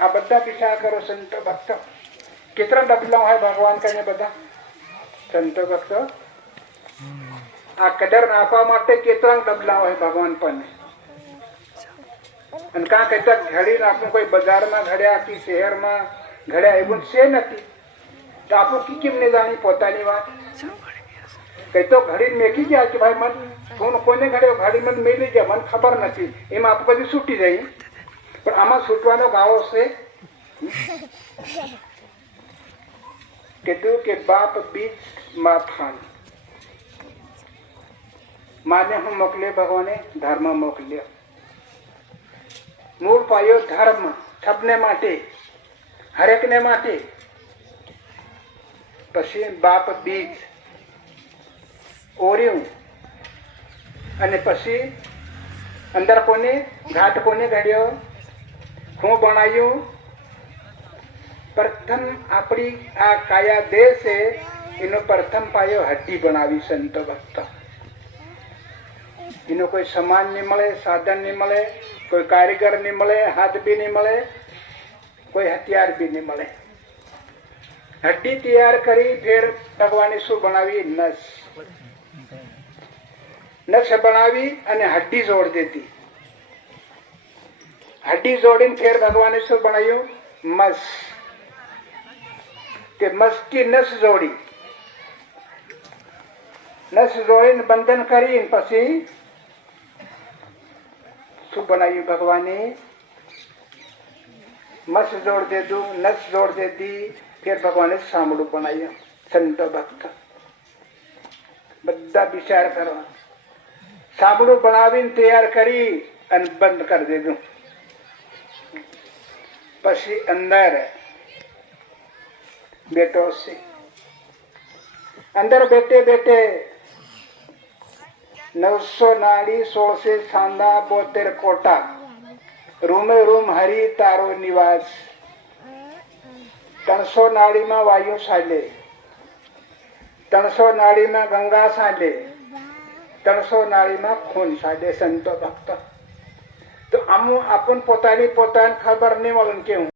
आ बधा विचार करो संतो भक्त कितना डबला है भगवान कने बधा संतो भक्त आ कदर नाखवा माटे कितना डबला है भगवान पर અને કાં કહેતા ઘડી આપણે કોઈ બજારમાં ઘડ્યા કે શહેરમાં ઘડ્યા એવું છે નથી તો આપણું કી કેમ નહીં જાણી પોતાની વાત કઈ તો ઘડી મેકી ગયા કે ભાઈ મન ફોન કોને ઘડ્યો ઘડી મને મેલી ગયા મને ખબર નથી એમાં આપણે પછી છૂટી જઈએ પણ આમાં છૂટવાનો ગાળો છે કીધું કે બાપ બીજ માથાન માને હું મોકલે ભગવાને ધર્મ મોકલ્યો मूल पायो धर्म सबने माटे हरेक ने माटे पछी बाप बीज ओर्યું અને પછી અંદર કોને ઘાટ કોને ઘડ્યો હું બનાવ્યું પ્રથમ આપણી આ કાયા દેહ છે એનો પ્રથમ પાયો હड्डी બનાવી સંતો ભક્ત એનો કોઈ સામાન નહીં મળે સાધન નહીં મળે कोई कारीगर नहीं मिले हाथ भी नहीं मिले कोई हथियार भी नहीं मिले हड्डी तैयार करी फिर भगवान शू बनावी नस नस बनावी अने हड्डी जोड़ देती हड्डी जोड़ी फिर भगवान शू बनायु मस के मस की नस जोड़ी नस जोड़ी बंधन करी पसी शू बनायु भगवाने मस जोड़ दे दू नस जोड़ दे दी फिर भगवान ने सामड़ू बनाया संत भक्त बदा विचार करो सामड़ू बनावीने तैयार करी अन बंद कर दे दू पछी अंदर बेटो से अंदर बैठे बैठे 900 नाड़ी 16 से सांदा 72 कोटा रूमे रूम हरि तारो निवास 300 नाड़ी में वायु साले 300 नाड़ी में गंगा साले 300 नाड़ी में खून साले संतो भक्त तो आमू अपन पोतानी खबर नहीं वलन केवू